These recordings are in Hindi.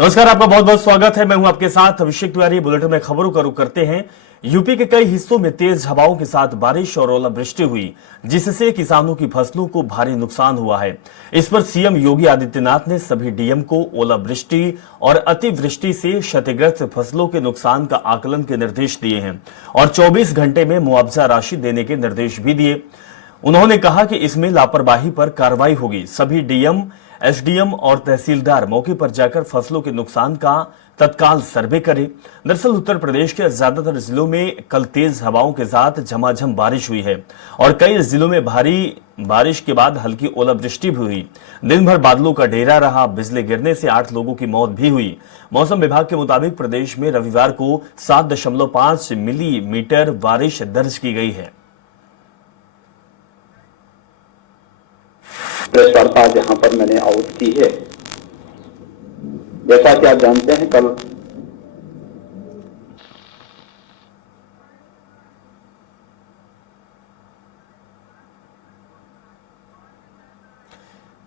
नमस्कार, आपका बहुत बहुत स्वागत है। मैं हूं आपके साथ अभिषेक तिवारी। बुलेटिन में खबरों का रुख करते हैं। यूपी के कई हिस्सों में तेज हवाओं के साथ बारिश और ओलावृष्टि हुई, जिससे किसानों की फसलों को भारी नुकसान हुआ है। इस पर सीएम योगी आदित्यनाथ ने सभी डीएम को ओलावृष्टि और अतिवृष्टि से क्षतिग्रस्त फसलों के नुकसान का आकलन के निर्देश दिए हैं और 24 घंटे में मुआवजा राशि देने के निर्देश भी दिए। उन्होंने कहा कि इसमें लापरवाही पर कार्रवाई होगी। सभी डीएम, एसडीएम और तहसीलदार मौके पर जाकर फसलों के नुकसान का तत्काल सर्वे करें। दरअसल उत्तर प्रदेश के ज्यादातर जिलों में कल तेज हवाओं के साथ झमाझम बारिश हुई है और कई जिलों में भारी बारिश के बाद हल्की ओलावृष्टि भी हुई। दिन भर बादलों का डेरा रहा। बिजली गिरने से 8 लोगों की मौत भी हुई। मौसम विभाग के मुताबिक प्रदेश में रविवार को 7.5 मिलीमीटर बारिश दर्ज की गई है। प्रेस वार्ता जहां पर मैंने आउट की है, जैसा कि आप जानते हैं, कल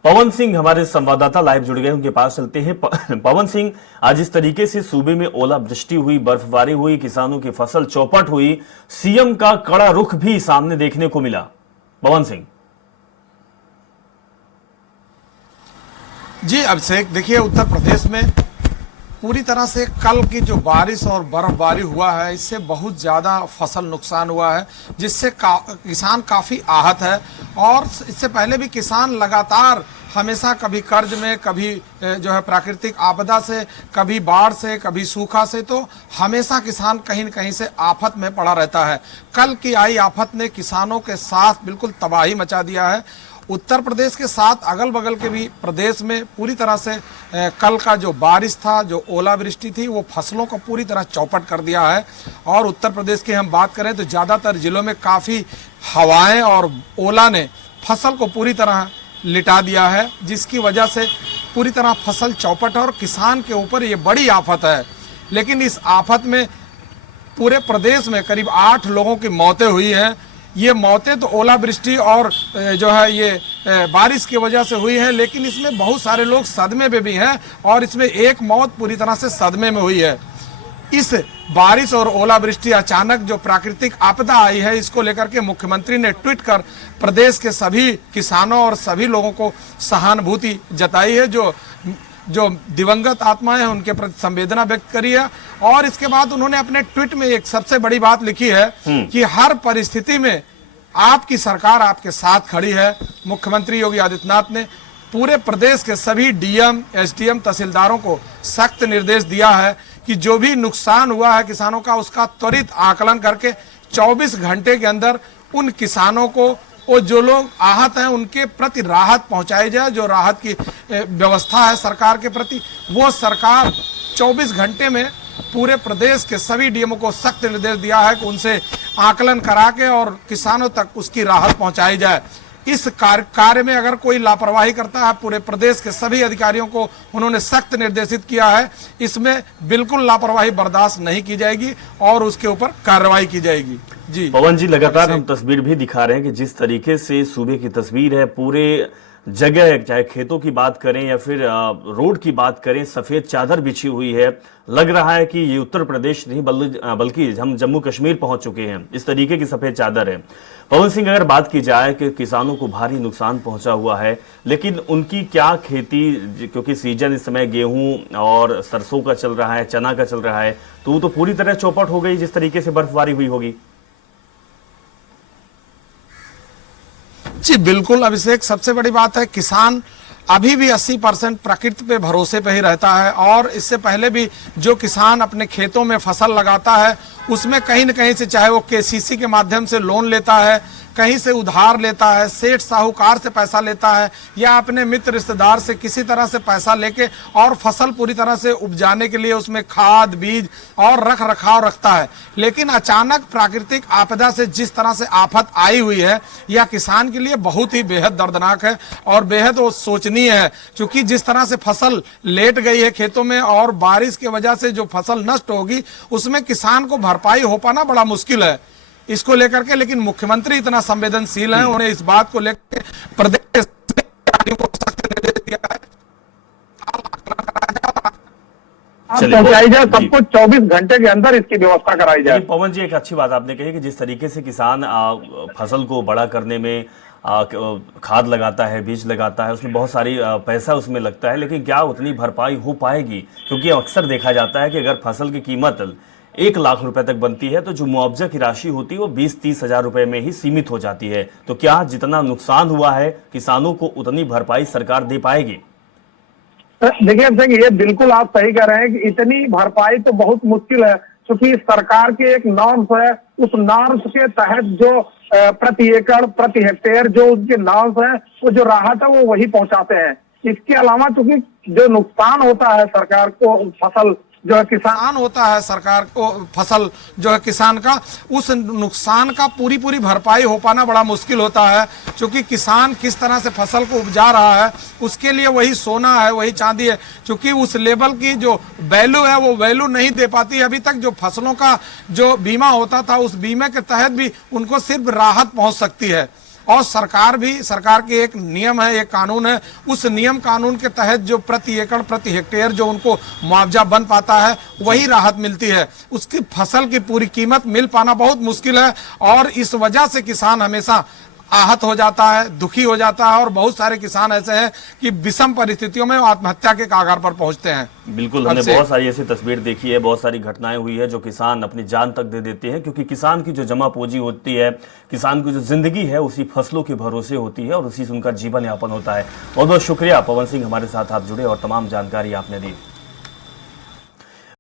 पवन सिंह हमारे संवाददाता लाइव जुड़ गए, उनके पास चलते हैं। पवन सिंह, आज इस तरीके से सूबे में ओलावृष्टि हुई, बर्फबारी हुई, किसानों की फसल चौपट हुई, सीएम का कड़ा रुख भी सामने देखने को मिला। पवन सिंह जी अभिषेक, देखिए उत्तर प्रदेश में पूरी तरह से कल की जो बारिश और बर्फबारी हुआ है, इससे बहुत ज़्यादा फसल नुकसान हुआ है, जिससे किसान काफ़ी आहत है। और इससे पहले भी किसान लगातार हमेशा कभी कर्ज में, कभी जो है प्राकृतिक आपदा से, कभी बाढ़ से, कभी सूखा से, तो हमेशा किसान कहीं न कहीं से आफत में पड़ा रहता है। कल की आई आफत ने किसानों के साथ बिल्कुल तबाही मचा दिया है। उत्तर प्रदेश के साथ अगल बगल के भी प्रदेश में पूरी तरह से कल का जो बारिश था, जो ओलावृष्टि थी, वो फसलों को पूरी तरह चौपट कर दिया है। और उत्तर प्रदेश की हम बात करें तो ज़्यादातर जिलों में काफ़ी हवाएं और ओला ने फसल को पूरी तरह लिटा दिया है, जिसकी वजह से पूरी तरह फसल चौपट और किसान के ऊपर ये बड़ी आफत है। लेकिन इस आफत में पूरे प्रदेश में करीब 8 लोगों की मौतें हुई हैं। ये मौतें तो ओलावृष्टि और जो है ये बारिश की वजह से हुई है, लेकिन इसमें बहुत सारे लोग सदमे में भी हैं और इसमें एक मौत पूरी तरह से सदमे में हुई है। इस बारिश और ओलावृष्टि अचानक जो प्राकृतिक आपदा आई है, इसको लेकर के मुख्यमंत्री ने ट्वीट कर प्रदेश के सभी किसानों और सभी लोगों को सहानुभूति जताई है, जो दिवंगत आत्माएं हैं उनके प्रति संवेदना व्यक्त करी है। और इसके बाद उन्होंने अपने ट्वीट में एक सबसे बड़ी बात लिखी है कि हर परिस्थिति में आपकी सरकार आपके साथ खड़ी है। मुख्यमंत्री योगी आदित्यनाथ ने पूरे प्रदेश के सभी डीएम, एसडीएम, तहसीलदारों को सख्त निर्देश दिया है कि जो भी नुकसान हुआ है किसानों का, उसका त्वरित आकलन करके 24 घंटे के अंदर उन किसानों को और जो लोग आहत हैं उनके प्रति राहत पहुंचाई जाए। जो राहत की व्यवस्था है सरकार के प्रति, वो सरकार 24 घंटे में पूरे प्रदेश के सभी डीएमओ को सख्त निर्देश दिया है कि उनसे आकलन करा के और किसानों तक उसकी राहत पहुंचाई जाए। इस कार्य में अगर कोई लापरवाही करता है, पूरे प्रदेश के सभी अधिकारियों को उन्होंने सख्त निर्देशित किया है, इसमें बिल्कुल लापरवाही बर्दाश्त नहीं की जाएगी और उसके ऊपर कार्रवाई की जाएगी। जी पवन जी, लगातार हम तस्वीर भी दिखा रहे हैं कि जिस तरीके से सूबे की तस्वीर है, पूरे जगह, चाहे खेतों की बात करें या फिर रोड की बात करें, सफेद चादर बिछी हुई है। लग रहा है कि ये उत्तर प्रदेश नहीं बल्कि हम जम्मू कश्मीर पहुंच चुके हैं। इस तरीके की सफेद चादर है। पवन सिंह, अगर बात की जाए कि किसानों को भारी नुकसान पहुंचा हुआ है, लेकिन उनकी क्या खेती, क्योंकि सीजन इस समय गेहूं और सरसों का चल रहा है, चना का चल रहा है, तो वो तो पूरी तरह चौपट हो गई जिस तरीके से बर्फबारी हुई होगी। जी बिल्कुल अभिषेक, सबसे बड़ी बात है किसान अभी भी 80% प्रकृति पे भरोसे पे ही रहता है। और इससे पहले भी जो किसान अपने खेतों में फसल लगाता है, उसमें कहीं न कहीं से, चाहे वो केसीसी के माध्यम से लोन लेता है, कहीं से उधार लेता है, सेठ साहूकार से पैसा लेता है, या अपने मित्र रिश्तेदार से किसी तरह से पैसा लेके और फसल पूरी तरह से उपजाने के लिए उसमें खाद, बीज और रख रखाव रखता है। लेकिन अचानक प्राकृतिक आपदा से जिस तरह से आफत आई हुई है, यह किसान के लिए बहुत ही बेहद दर्दनाक है और बेहद वो सोचनीय है। क्योंकि जिस तरह से फसल लेट गई है खेतों में और बारिश की वजह से जो फसल नष्ट होगी, उसमें किसान को भरपाई हो पाना बड़ा मुश्किल है। इसको लेकर के लेकिन मुख्यमंत्री इतना संवेदनशील हैं, उन्हें इस बात को लेकर प्रदेश को सख्त निर्देश दिया है चलिए, पहुंचाई जाए, जी। सबको 24 घंटे के अंदर इसकी व्यवस्था कराई जाए। लेकिन पवन जी, एक अच्छी बात आपने कही कि जिस तरीके से किसान फसल को बड़ा करने में खाद लगाता है, बीज लगाता है, उसमें बहुत सारी पैसा उसमें लगता है, लेकिन क्या उतनी भरपाई हो पाएगी? क्योंकि अक्सर देखा जाता है कि अगर फसल की कीमत 1 लाख रुपए तक बनती है तो जो मुआवजा की राशि होती है वो 20-30 हजार रुपए में ही सीमित हो जाती है। तो क्या जितना नुकसान हुआ है किसानों को उतनी भरपाई सरकार दे पाएगी? देखिए सिंह, ये बिल्कुल आप सही कह रहे हैं कि इतनी भरपाई तो बहुत मुश्किल है, क्योंकि सरकार के एक नॉर्म्स है, उस नॉर्म्स के तहत जो प्रति एकड़ प्रति हेक्टेयर जो उनके नॉर्म्स है, वो जो राहत है वो वही पहुंचाते हैं। इसके अलावा चूंकि जो नुकसान होता है सरकार को फसल जो है नुकसान होता है सरकार को फसल जो है किसान का, उस नुकसान का पूरी भरपाई हो पाना बड़ा मुश्किल होता है, क्योंकि किसान किस तरह से फसल को उपजा रहा है उसके लिए वही सोना है, वही चांदी है, क्योंकि उस लेवल की जो वैल्यू है वो वैल्यू नहीं दे पाती। अभी तक जो फसलों का जो बीमा होता था उस बीमे के तहत भी उनको सिर्फ राहत पहुंच सकती है, और सरकार के एक नियम है, एक कानून है, उस नियम कानून के तहत जो प्रति एकड़ प्रति हेक्टेयर जो उनको मुआवजा बन पाता है वही राहत मिलती है। उसकी फसल की पूरी कीमत मिल पाना बहुत मुश्किल है, और इस वजह से किसान हमेशा आहत हो जाता है, दुखी हो जाता है, और बहुत सारे किसान ऐसे हैं कि विषम परिस्थितियों में आत्महत्या के कगार पर पहुंचते हैं। बिल्कुल, हमने बहुत सारी ऐसी तस्वीर देखी है, बहुत सारी घटनाएं हुई है जो किसान अपनी जान तक दे देते हैं, क्योंकि किसान की जो जमा पूंजी होती है, किसान की जो जिंदगी है उसी फसलों के भरोसे होती है और उसी से उनका जीवन यापन होता है। बहुत बहुत शुक्रिया पवन सिंह, हमारे साथ आप जुड़े और तमाम जानकारी आपने दी।